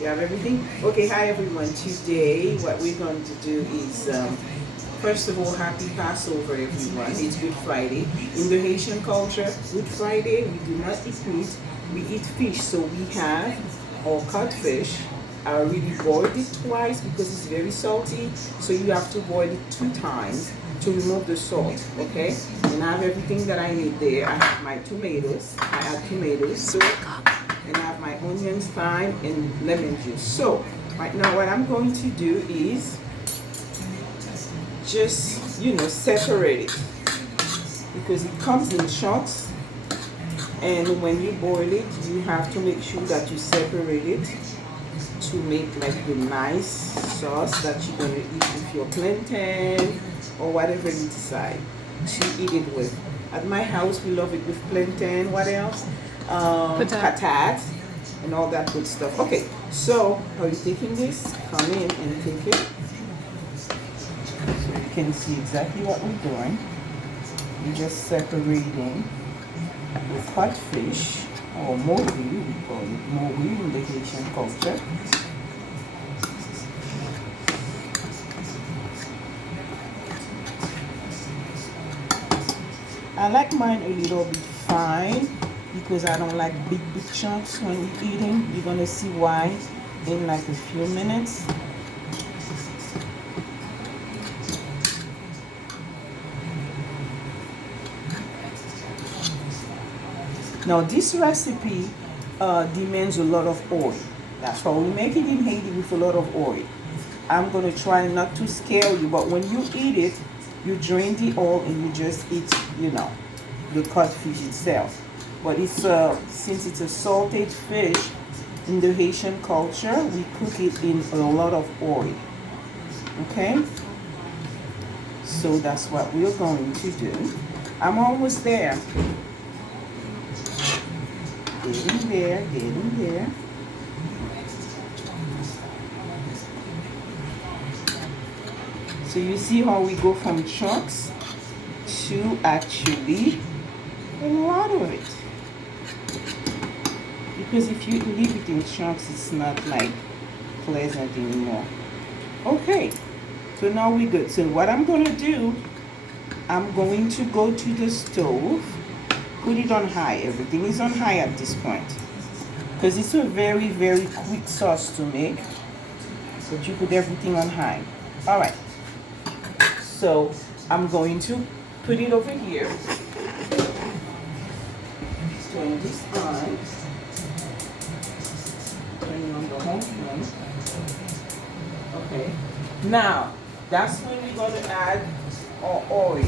You have everything? Okay, hi everyone. Today, what we're going to do is, first of all, happy Passover, everyone. It's Good Friday. In the Haitian culture, Good Friday, we do not eat meat, we eat fish. So we have our codfish. I already boiled it twice because it's very salty. So you have to boil it 2 times to remove the salt, okay? And I have everything that I need there. I have my tomatoes. I add tomatoes. So and I have my onions, thyme, and lemon juice. So right now what I'm going to do is just, separate it because it comes in chunks, and when you boil it, you have to make sure that you separate it to make like the nice sauce that you're going to eat with your plantain or whatever you decide to eat it with. At my house, we love it with plantain. What else? Patat and all that good stuff. Okay, so are you taking this? Come in and take it. So you can see exactly what we're doing. We're just separating the codfish, or mori, we call it mori in the Haitian culture. I like mine a little bit fine because I don't like big chunks when we're eating. You're gonna see why in like a few minutes. Now this recipe demands a lot of oil. That's why we make it in Haiti with a lot of oil. I'm gonna try not to scare you, but when you eat it, you drain the oil and you just eat, the codfish itself. But it's since it's a salted fish, in the Haitian culture, we cook it in a lot of oil. Okay? So that's what we're going to do. I'm almost there. Getting there. So you see how we go from chunks to actually a lot of it. Because if you leave it in chunks, it's not like pleasant anymore. Okay, so now we're good. So what I'm gonna do, I'm going to go to the stove, put it on high. Everything is on high at this point. Because it's a very, very quick sauce to make. But you put everything on high. Alright. So I'm going to put it over here. Turn this on. Turning on the home flame. Okay. Now, that's when we're going to add our oil.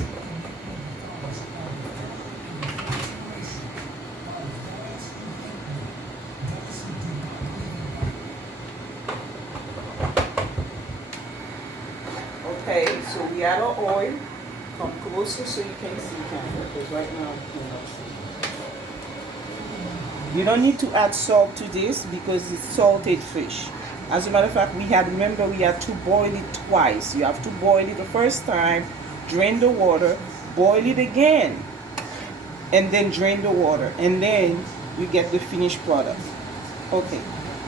Okay, so we add our oil. Come closer so you can see, because right now you cannot see. You don't need to add salt to this because it's salted fish. As a matter of fact, we had to boil it twice. You have to boil it the first time, drain the water, boil it again, and then drain the water, and then you get the finished product. Okay,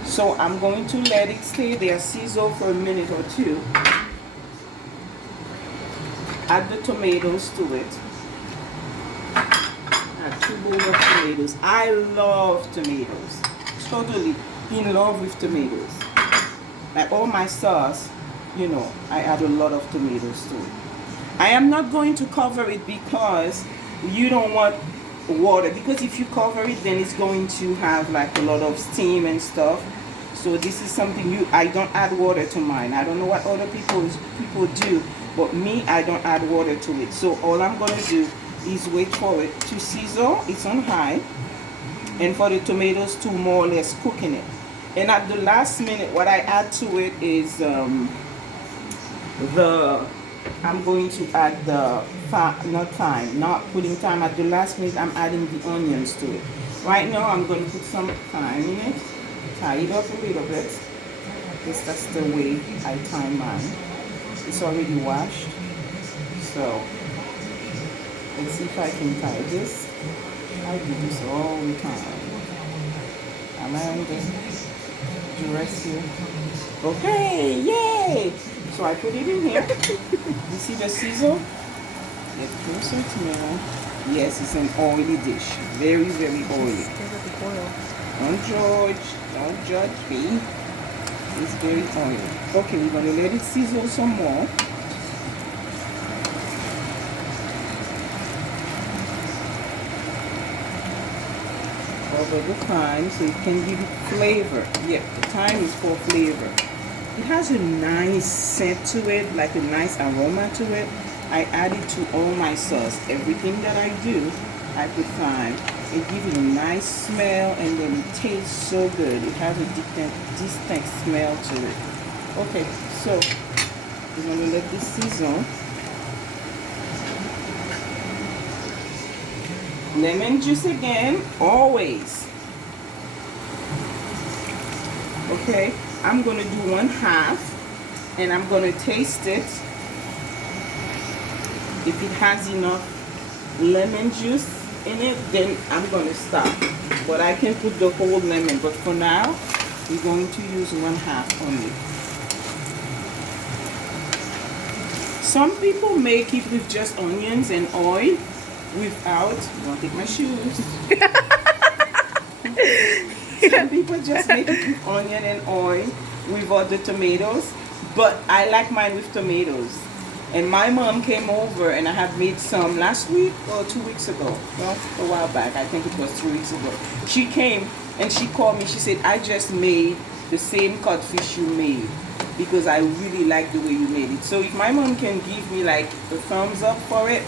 so I'm going to let it stay there, sizzle for a minute or two. Add the tomatoes to it. Add 2 bowls of tomatoes. I love tomatoes. Totally in love with tomatoes. Like all my sauce, I add a lot of tomatoes to it. I am not going to cover it because you don't want water. Because if you cover it, then it's going to have like a lot of steam and stuff. So this is something I don't add water to mine. I don't know what other people do. But me, I don't add water to it. So all I'm going to do is wait for it to sizzle. It's on high. And for the tomatoes to more or less cook in it. And at the last minute, what I add to it is I'm going to add not putting thyme. At the last minute, I'm adding the onions to it. Right now, I'm going to put some thyme in it. Tie it up a little bit. That's the way I tie mine. It's already washed, so let's see if I can tie this. I do this all the time. I'm The rest here. Okay, yay! So I put it in here. You see the sizzle? Get closer to me. Yes, it's an oily dish. Very, very oily. Don't judge me. It's very oily. Okay, we're gonna let it sizzle some more. Over the thyme so it can give it flavor. Yeah, the thyme is for flavor. It has a nice scent to it, like a nice aroma to it. I add it to all my sauce. Everything that I do, I put thyme. It gives it a nice smell and then it tastes so good. It has a distinct smell to it. Okay, so we're gonna let this sizzle. Lemon juice again, always. Okay, I'm gonna do 1/2 and I'm gonna taste it. If it has enough lemon juice in it, then I'm gonna stop. But I can put the whole lemon, but for now, we're going to use 1/2 only. Some people make it with just onions and oil. Without, don't take my shoes. Some people just make it with onion and oil without the tomatoes, but I like mine with tomatoes. And my mom came over and I had made some last week or 2 weeks ago. Well, a while back, I think it was 2 weeks ago. She came and she called me, she said, I just made the same codfish you made because I really like the way you made it. So if my mom can give me like a thumbs up for it,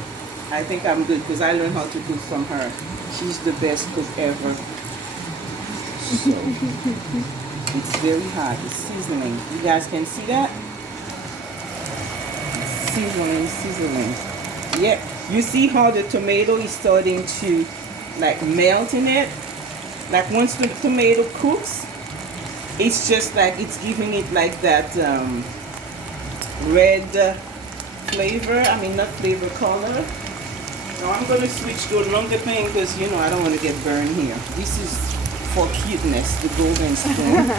I think I'm good because I learned how to cook from her. She's the best cook ever. So, it's very hot. It's sizzling. You guys can see that? It's sizzling. Yeah. You see how the tomato is starting to like melt in it? Like once the tomato cooks, it's just like it's giving it like that red flavor. I mean, not flavor, color. Now I'm going to switch to a longer thing because, you know, I don't want to get burned here. This is for cuteness, the golden spoon.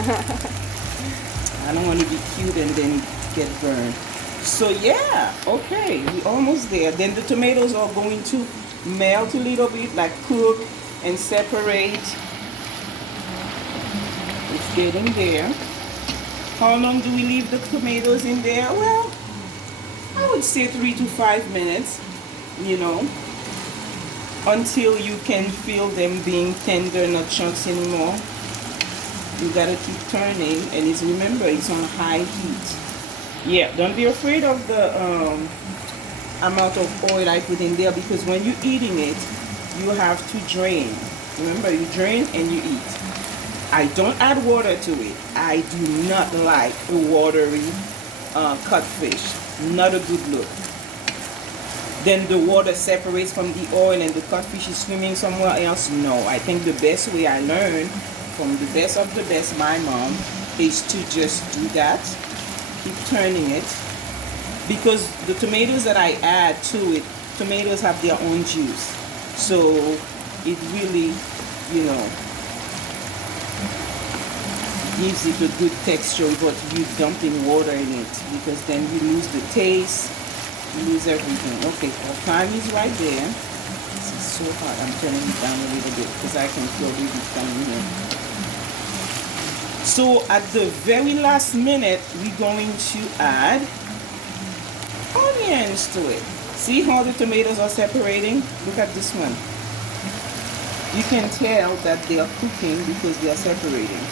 I don't want to be cute and then get burned. So yeah, okay, we're almost there. Then the tomatoes are going to melt a little bit, like cook and separate. It's getting there. How long do we leave the tomatoes in there? Well, I would say 3 to 5 minutes, you know, until you can feel them being tender, not chunks anymore. You gotta keep turning, and remember, it's on high heat. Yeah, don't be afraid of the amount of oil I put in there, because when you're eating it, you have to drain. Remember, you drain and you eat. I don't add water to it. I do not like a watery codfish. Not a good look. Then the water separates from the oil and the codfish is swimming somewhere else. No, I think the best way I learned from the best of the best, my mom, is to just do that. Keep turning it. Because the tomatoes that I add to it, tomatoes have their own juice. So it really, you know, gives it a good texture without you dumping water in it, because then you lose the taste, you lose everything. Okay, our thyme is right there. This is so hot. I'm turning it down a little bit because I can feel really thyme here. So at the very last minute, we're going to add onions to it. See how the tomatoes are separating? Look at this one. You can tell that they are cooking because they are separating.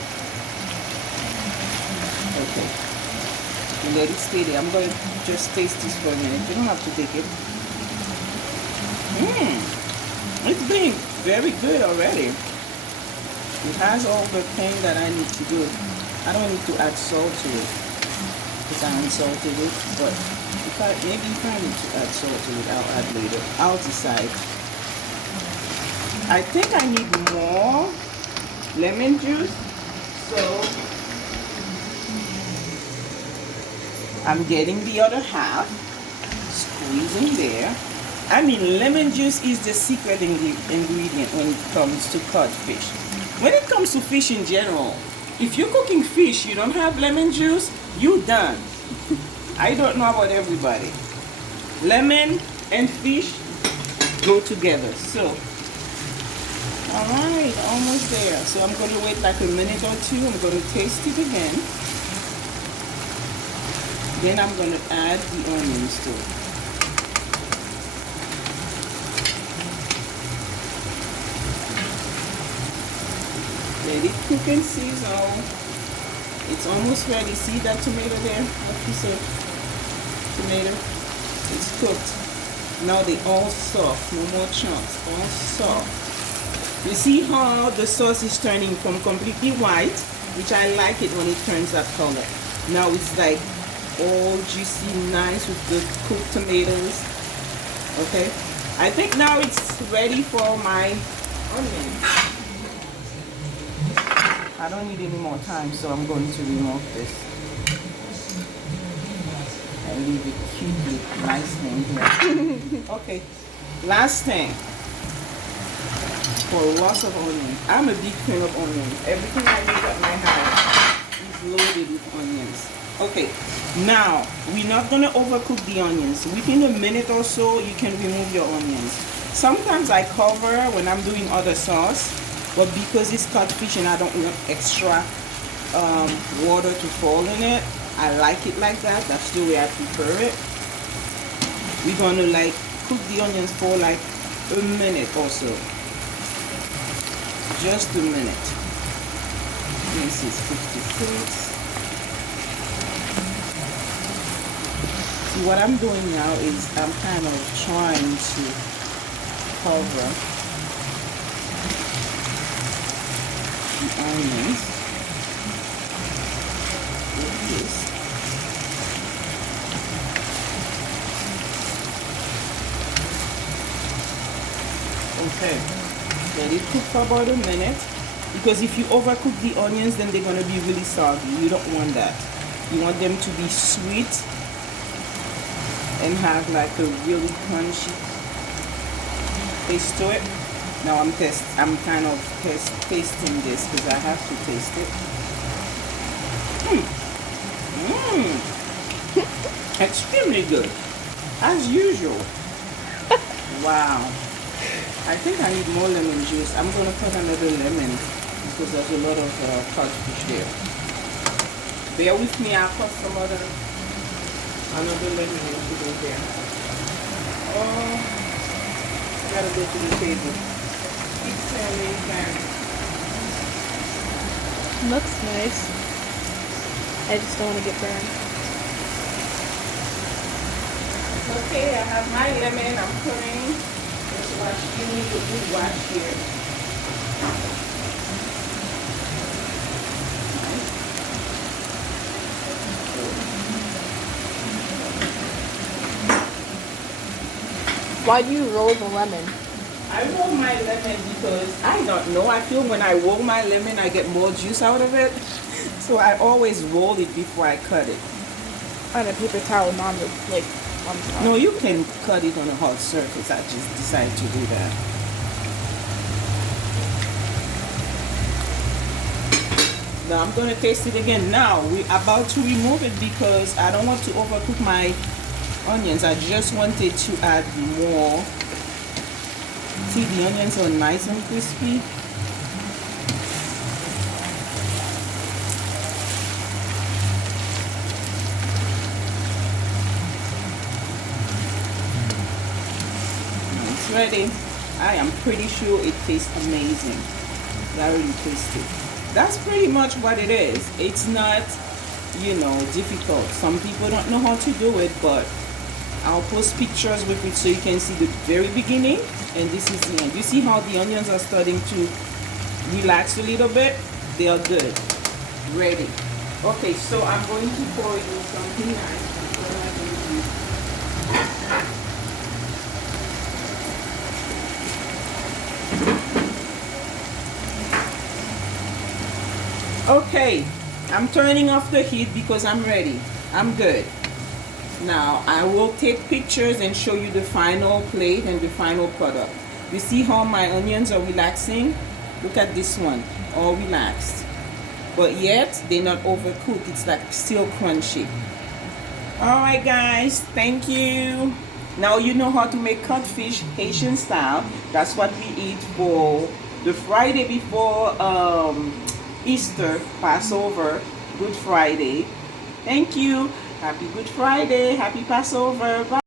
Okay. You let it stay there. I'm going to just taste this for a minute. You don't have to take it. It's being very good already. It has all the thing that I need to do. I don't need to add salt to it because I unsalted it. But maybe if I need to add salt to it, I'll add later. I'll decide. I think I need more lemon juice. So I'm getting the other half, squeezing there. I mean, lemon juice is the secret ingredient when it comes to codfish. When it comes to fish in general, If you're cooking fish, you don't have lemon juice, you done. I don't know about everybody. Lemon and fish go together. So, alright, almost there. So I'm going to wait like a minute or two. I'm going to taste it again. Then I'm going to add the onions to it. Let it cook and sizzle. It's almost ready. See that tomato there? What piece of tomato? It's cooked. Now they all soft. No more chunks. All soft. You see how the sauce is turning from completely white, which I like it when it turns that color. Now it's like all juicy, nice with the cooked tomatoes. Okay. I think now it's ready for my onions. I don't need any more time, so I'm going to remove this and leave it cutely nicely in here. Okay, last thing, for lots of onions. I'm a big fan of onions. Everything I make at my house is loaded with onions. Okay, now we're not gonna overcook the onions. Within a minute or so, you can remove your onions. Sometimes I cover when I'm doing other sauce. But because it's codfish and I don't want extra water to fall in it, I like it like that. That's the way I prefer it. We're gonna like cook the onions for like a minute or so. Just a minute. This is 56. See, what I'm doing now is I'm kind of trying to cover the onions with this. Okay, let it cook for about a minute, because if you overcook the onions, then they're going to be really soggy. You don't want that. You want them to be sweet and have like a really crunchy taste to it. Now I'm kind of tasting this because I have to taste it. Extremely good, as usual. Wow. I think I need more lemon juice. I'm gonna put another lemon because there's a lot of codfish there. Bear with me. I'll put some another lemon into there. Oh, I gotta go to the table. Looks nice. I just don't want to get burned. Okay, I have my lemon. I'm putting this wash. You need a good wash here. Why do you roll the lemon? I roll my lemon because I don't know. I feel when I roll my lemon, I get more juice out of it. So I always roll it before I cut it. On a paper towel, not like on top. No, you can cut it on a hot surface. I just decided to do that. Now I'm going to taste it again. Now we're about to remove it because I don't want to overcook my onions. I just wanted to add more. See, the onions are nice and crispy. It's ready. I am pretty sure it tastes amazing. I really taste it. That's pretty much what it is. It's not, difficult. Some people don't know how to do it, but I'll post pictures with it so you can see the very beginning, and this is the end. You see how the onions are starting to relax a little bit? They are good. Ready. Okay, so I'm going to pour it in something nice. Okay, I'm turning off the heat because I'm ready. I'm good. Now I will take pictures and show you the final plate and the final product. You see how my onions are relaxing? Look at this one, all relaxed. but yet they're not overcooked. It's like still crunchy. All right, guys, thank you. Now you know how to make codfish Haitian style. That's what we eat for the Friday before Easter, Passover, Good Friday. Thank you. Happy Good Friday. Happy Passover. Bye.